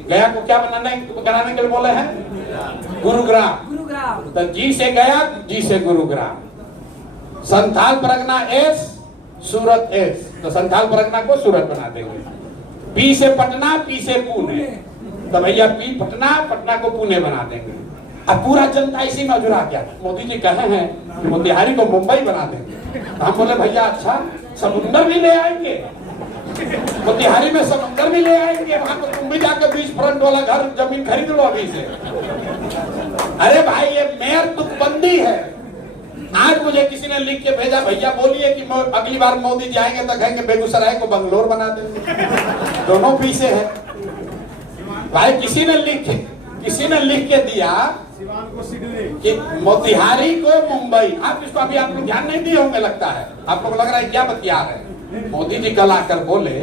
गया को क्या बनाने के लिए बोले हैं? गुरुग्राम। तो जी से गया, जी से गुरुग्राम। संथाल परगना एस, सूरत एस, तो संथाल परगना को सूरत बना देंगे। पी से पटना, पी से पुणे, तो भैया पी पटना, पटना को पुणे बना देंगे। अब पूरा जनता इसी में जुड़ा गया। मोदी जी कहे हैं कि मोतिहारी को मुंबई बना देंगे। हम बोले भैया अच्छा, समुंदर भी ले आएंगे, मोतिहारी में समुंदर भी ले आएंगे, वहां तो तुम भी जाकर बीच फ्रंट वाला घर जमीन खरीद लो अभी से। अरे भाई ये मेयर तुकबंदी है। आज मुझे किसी ने लिख के भेजा, भैया बोलिए कि अगली बार मोदी जी आएंगे तो कहेंगे बेगूसराय को बंगलोर बना देंगे। दोनों पीछे है भाई। किसी ने लिख के दिया कि मोतिहारी को मुंबई। आप इसको अभी आप लोग ध्यान नहीं दिए होंगे, लगता है आप लोग लग रहा है क्या बतिया रहे। मोदी जी कल आकर बोले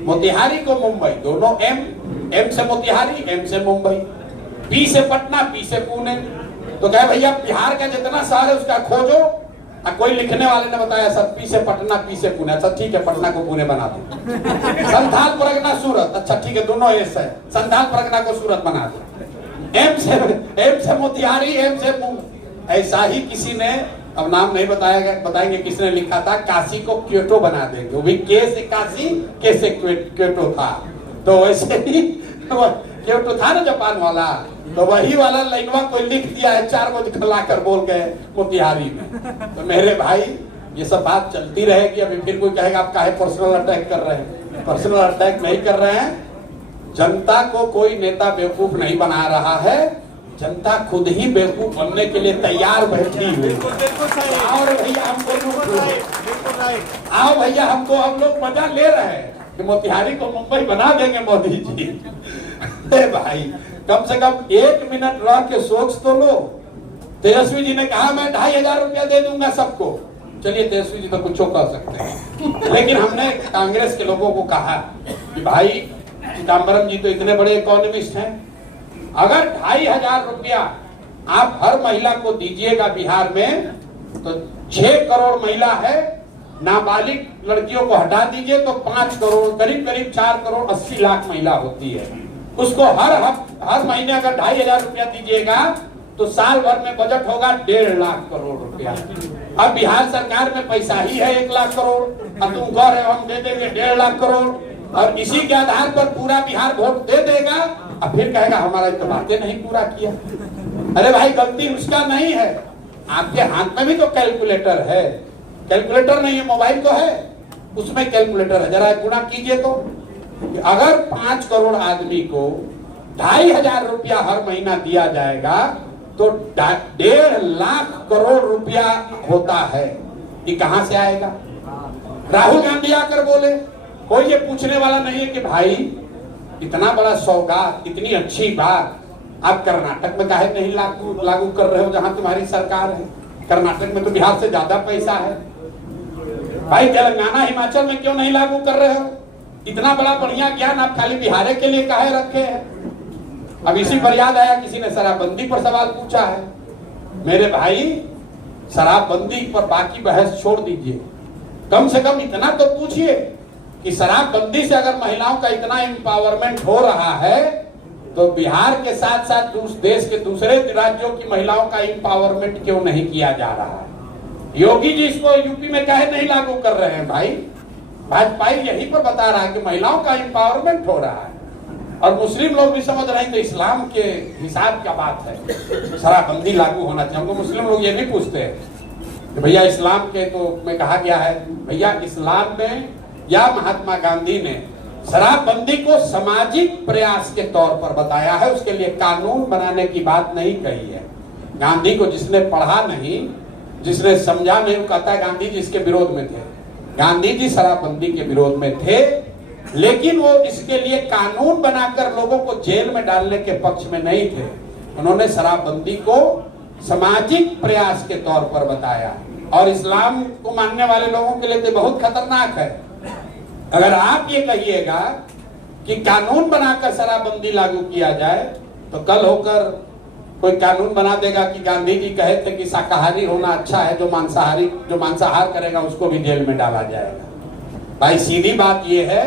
मोतिहारी को मुंबई, दोनों एम से मोतिहारी, एम से मुंबई, पी से पटना, पी से पुणे। तो कहे भैया बिहार का जितना शहर है उसका खोजो। कोई लिखने वाले ने बताया सर पी से पटना, पी से पुणे। अच्छा ठीक है, पटना को पुणे बना दो। संथाल परगना सूरत, अच्छा ठीक है, दोनों एस है, संथाल परगना को सूरत बना दो। एम से मोतिहारी, एम से मुंबई। ऐसा ही किसी ने, अब नाम नहीं बताएंगे किसने लिखा था, काशी को क्योटो बना देंगे। वो भी के से काशी, के से क्योटो था। तो वैसे ही क्योटो था ना जापान वाला, तो वही वाला लाइनवा कोई लिख दिया है, 4 को दिखला कर बोल गए मोतिहारी में। तो मेरे भाई ये सब बात चलती रहेगी। अभी फिर कोई कहेगा आप काहे पर्सनल अटैक कर रहे हैं। पर्सनल अटैक नहीं कर रहे हैं। जनता को कोई नेता बेवकूफ नहीं बना रहा है, जनता खुद ही बेवकूफ बनने के लिए तैयार बैठी हुई। और भैया हमको हम लोग मजा ले रहे हैं कि मोतिहारी को मुंबई बना देंगे मोदी जी। भाई कम से कम 1 मिनट रह के सोच तो लो। तेजस्वी जी ने कहा मैं 2500 रुपया दे दूंगा सबको। चलिए तेजस्वी जी तो कुछ कर सकते हैं, लेकिन हमने कांग्रेस के लोगों को कहा कि भाई चिदम्बरम जी तो इतने बड़े इकोनॉमिस्ट हैं, अगर 2500 रुपया आप हर महिला को दीजिएगा बिहार में, तो 6 करोड़ महिला है, नाबालिग लड़कियों को हटा दीजिए तो 5 करोड़, करीब 4 करोड़ 80 लाख महिला होती है। उसको हर महीने अगर 2500 रुपया दीजिएगा तो साल भर में बजट होगा 1.5 लाख करोड़ रुपया। अब बिहार सरकार में पैसा ही है 1 लाख करोड़, अब तुम कह रहे हो हम दे देंगे 1.5 लाख करोड़, और इसी के आधार पर पूरा बिहार वोट दे देगा। अब फिर कहेगा हमारा तो बातें नहीं पूरा किया। अरे भाई गलती उसका नहीं है, आपके हाथ में भी तो कैलकुलेटर है। कैलकुलेटर नहीं है, मोबाइल तो है, उसमें कैलकुलेटर है। जरा गुणा कीजिए तो अगर 5 करोड़ आदमी को 2500 रुपया हर महीना दिया जाएगा तो 1.5 लाख करोड़ रुपया होता है। ये कहां से आएगा? राहुल गांधी आकर बोले, कोई ये पूछने वाला नहीं है कि भाई इतना बड़ा सौगात, इतनी अच्छी बात आप कर्नाटक में काहे नहीं लागू कर रहे हो जहां तुम्हारी सरकार है? कर्नाटक में तो बिहार से ज्यादा पैसा है। भाई तेलंगाना हिमाचल में क्यों नहीं लागू कर रहे हो? इतना बड़ा बढ़िया ज्ञान आप खाली बिहार के लिए काहे रखे हैं? अब इसी पर याद आया, किसी ने शराबबंदी पर सवाल पूछा है। मेरे भाई शराबबंदी पर बाकी बहस छोड़ दीजिए, कम से कम इतना तो पूछिए कि शराबबंदी से अगर महिलाओं का इतना एम्पावरमेंट हो रहा है तो बिहार के साथ साथ देश के दूसरे राज्यों की महिलाओं का एम्पावरमेंट क्यों नहीं किया जा रहा है? योगी जी इसको यूपी में काहे नहीं लागू कर रहे हैं? भाई भाजपा यहीं पर बता रहा है कि महिलाओं का एम्पावरमेंट हो रहा है, और मुस्लिम लोग भी समझ रहे हैं तो इस्लाम के हिसाब क्या बात है, शराबबंदी लागू होना चाहिए। हमको मुस्लिम लोग ये भी पूछते हैं कि भैया इस्लाम के तो में कहा गया है, भैया इस्लाम में या महात्मा गांधी ने शराबबंदी को सामाजिक प्रयास के तौर पर बताया है, उसके लिए कानून बनाने की बात नहीं कही है। गांधी को जिसने पढ़ा नहीं, जिसने समझा नहीं, वो कहता है गांधी जी इसके विरोध में थे। गांधी जी शराबबंदी के विरोध में थे, लेकिन वो इसके लिए कानून बनाकर लोगों को जेल में डालने के पक्ष में नहीं थे। उन्होंने शराबबंदी को सामाजिक प्रयास के तौर पर बताया, और इस्लाम को मानने वाले लोगों के लिए तो बहुत खतरनाक है। अगर आप ये कहिएगा कि कानून बनाकर शराबबंदी लागू किया जाए, तो कल होकर कोई कानून बना देगा कि गांधी जी कहे थे कि शाकाहारी होना अच्छा है, जो मांसाहार करेगा उसको भी जेल में डाला जाएगा। भाई सीधी बात यह है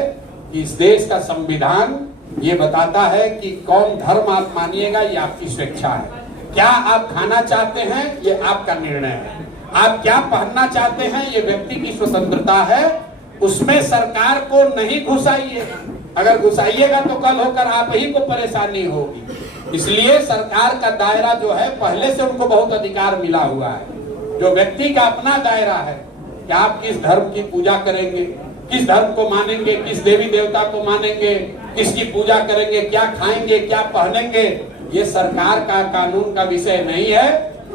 कि इस देश का संविधान ये बताता है कि कौन धर्म आप मानिएगा ये आपकी स्वेच्छा है। क्या आप खाना चाहते हैं ये आपका निर्णय है। आप क्या पहनना चाहते हैं ये व्यक्ति की स्वतंत्रता है। उसमें सरकार को नहीं घुसाइए। अगर घुसाइएगा तो कल होकर आप ही को परेशानी होगी। इसलिए सरकार का दायरा जो है पहले से उनको बहुत अधिकार मिला हुआ है। जो व्यक्ति का अपना दायरा है कि आप किस धर्म की पूजा करेंगे, किस धर्म को मानेंगे, किस देवी देवता को मानेंगे, किसकी पूजा करेंगे, क्या खाएंगे, क्या पहनेंगे, ये सरकार का कानून का विषय नहीं है।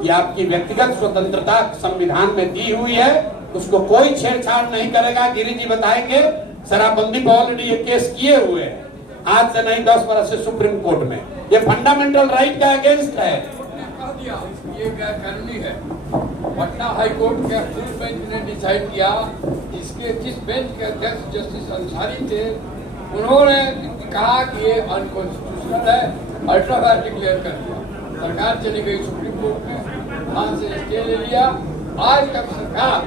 ये आपकी व्यक्तिगत स्वतंत्रता संविधान में दी हुई है। उसको कोई छेड़छाड़ नहीं करेगा। गिरी जी बताएंगे शराबबंदी पर ऑलरेडी ये केस किए हुए हैं, आज से नहीं 10 वर्ष से सुप्रीम कोर्ट में। ये फंडामेंटल राइट का अगेंस्ट है। ये कानूनी है। पटना हाई कोर्ट के फुल बेंच ने डिसाइड किया। इसके जिस बेंच के अध्यक्ष जस्टिस अंसारी थे उन्होंने कहा कि ये अनकॉन्स्टिट्यूशनल है, अल्ट्रा वायलेट डिक्लेयर कर दिया। सरकार चली गई सुप्रीम कोर्ट में, वहां से स्टे ले लिया। आज तक सरकार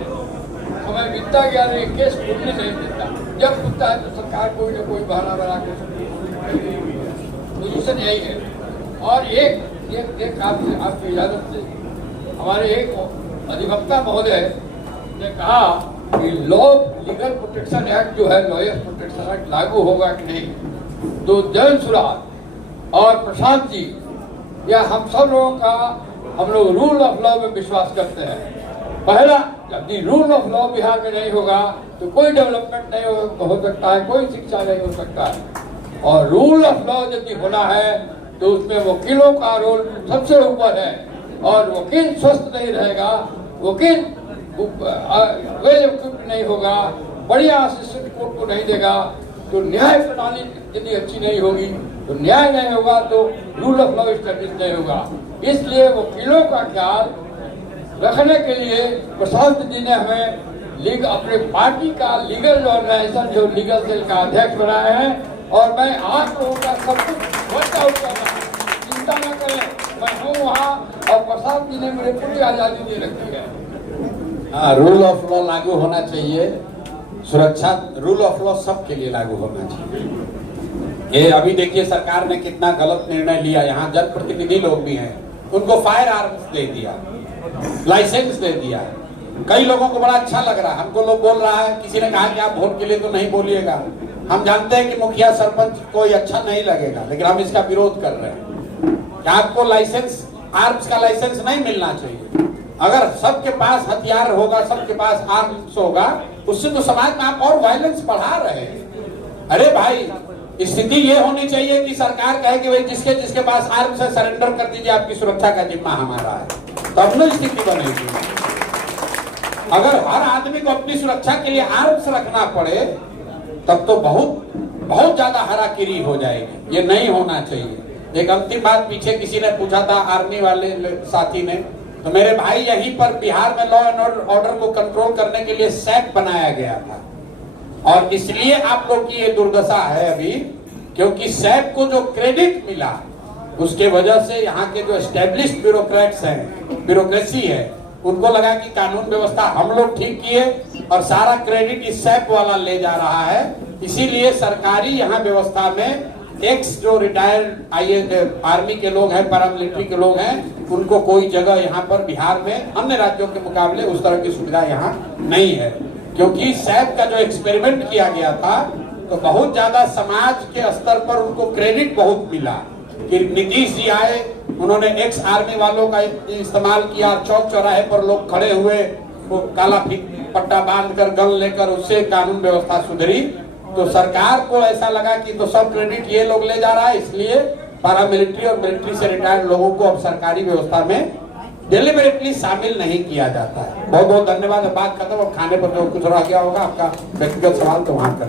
समय बीतता गया नहीं, केस खुलने नहीं देता। जब खुलता है तो सरकार कोई ना कोई बहाना बना के पोजीशन यही है। और एक आपकी इजाजत से हमारे एक अधिवक्ता महोदय ने कहा कि लॉ लीगल प्रोटेक्शन एक्ट जो है, लॉयर्स प्रोटेक्शन एक्ट लागू होगा कि नहीं। तो जयंत सुराज और प्रशांत जी या हम सब लोगों का हम लोग रूल ऑफ लॉ में विश्वास करते हैं। पहला, यदि रूल ऑफ लॉ बिहार में नहीं होगा तो कोई डेवलपमेंट नहीं हो सकता है, कोई शिक्षा नहीं हो सकता है। और रूल ऑफ लॉ यदि होना है तो उसमें वकीलों का रोल सबसे ऊपर है। और वकील स्वस्थ नहीं रहेगा, वकील वेल इक्विप्ड नहीं होगा, बढ़िया असिस्टेंट कोर्ट को नहीं देगा, तो न्याय प्रणाली यदि अच्छी नहीं होगी तो न्याय नहीं होगा, तो रूल ऑफ लॉ स्टैब्लिश नहीं होगा। इसलिए वकीलों का ख्याल रखने के लिए प्रशांत जी ने हमें अपने पार्टी का लीगल ऑर्गेनाइजेशन जो लीगल सेल का अध्यक्ष बनाए हैं। और मैं आप लोगों का सब कुछ वर्क आउट कर रहा हूँ, चिंता न करें, मैं हूँ वहाँ। और प्रशांत जी ने मुझे पूरी आजादी दे रखी है। रूल ऑफ लॉ लागू होना चाहिए। सुरक्षा रूल ऑफ लॉ सबके लिए लागू होना चाहिए। ये अभी देखिए सरकार ने कितना गलत निर्णय लिया। यहाँ जनप्रतिनिधि लोग भी हैं, उनको फायर आर्म्स दे दिया, लाइसेंस दे दिया। कई लोगों को बड़ा अच्छा लग रहा है। हमको लोग बोल रहा है, किसी ने कहा कि आप वोट के लिए तो नहीं बोलिएगा। हम जानते हैं कि मुखिया सरपंच कोई अच्छा नहीं लगेगा, लेकिन हम इसका विरोध कर रहे हैं कि आपको लाइसेंस, आर्म्स का लाइसेंस नहीं मिलना चाहिए। अगर सबके पास हथियार होगा, सबके पास आर्म्स होगा, उससे तो समाज में आप और वायलेंस बढ़ा रहे हैं। अरे भाई, स्थिति ये होनी चाहिए कि सरकार कहे कि भाई जिसके जिसके पास आर्म्स है सरेंडर कर दीजिए, आपकी सुरक्षा का जिम्मा हमारा है। तब न स्थिति बनेगी। अगर हर आदमी को अपनी सुरक्षा के लिए आर्म्स रखना पड़े तब तो बहुत ज्यादा हराकिरी हो जाएगी। ये नहीं होना चाहिए। एक अंतिम बात, पीछे किसी ने पूछा था आर्मी वाले साथी ने, तो मेरे भाई यहीं पर बिहार में लॉ एंड ऑर्डर को कंट्रोल करने के लिए सैप बनाया गया था। और इसलिए आप लोग की ये दुर्दशा है अभी, क्योंकि सैप को जो क्रेडिट मिला उसके वजह से यहाँ के जो एस्टेब्लिश्ड ब्यूरोक्रेट्स हैं, ब्यूरोक्रेसी है, उनको लगा कि कानून व्यवस्था हम लोग ठीक किए और सारा क्रेडिट इस सैप वाला ले जा रहा है। इसीलिए सरकारी यहाँ व्यवस्था में एक्स जो रिटायर्ड आर्मी के लोग हैं, पैरामिलिट्री के लोग हैं, उनको कोई जगह यहाँ पर बिहार में अन्य राज्यों के मुकाबले उस तरह की सुविधा यहाँ नहीं है। क्योंकि सैप का जो एक्सपेरिमेंट किया गया था तो बहुत ज्यादा समाज के स्तर पर उनको क्रेडिट बहुत मिला कि नीतीश जी आए, उन्होंने एक्स आर्मी वालों का इस्तेमाल किया, चौक चौराहे पर लोग खड़े हुए, वो काला पट्टा बांधकर गन लेकर, उससे कानून व्यवस्था सुधरी। तो सरकार को ऐसा लगा कि तो सब क्रेडिट ये लोग ले जा रहा है, इसलिए पैरामिलिट्री और मिलिट्री से रिटायर्ड लोगों को अब सरकारी व्यवस्था में डेलिबरेटली शामिल नहीं किया जाता है। बहुत बहुत धन्यवाद। बात खत्म। अब खाने पर जो कुछ रह गया होगा आपका व्यक्तिगत सवाल तो वहां कर